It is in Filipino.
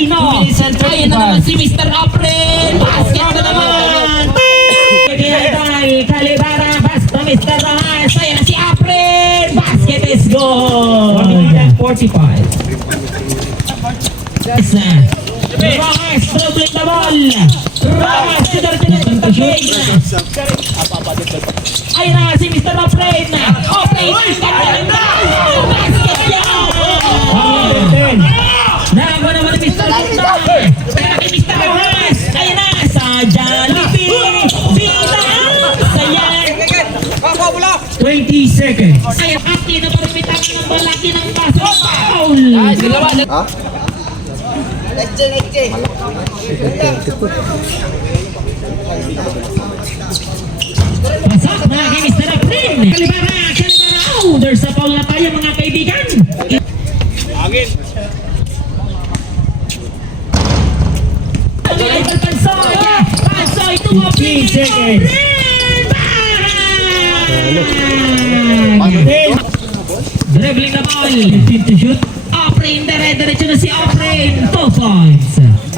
Aquino. Ayan na naman si Mr. Apren. Basket na naman. Calibara, basta Mr. Rojas. Ayan na si Apren. Basket is good. 45. Rojas, dribbling the ball. Rojas, tinartinig ng tagig. Ayan na si Mr. Apren. Apren, ganda. Basket yan. Nago naman ni Mr. Ganda. Kaya kay Mr. Rojas. Ayan na sa Jollibee. Vida. Sayang. 20 seconds. Ayan, Aki na parumitan ng balaki ng baso. Foul. Ha? Pasak na kay Mr. Apren. Kalibara. Oh, there's a foul na tayo mga kaibigan. Agin. Pansoy, tumapin. 15 seconds. Dribbling the ball. 15 to shoot. Apren, dire-diretso na si Apren. 2 points.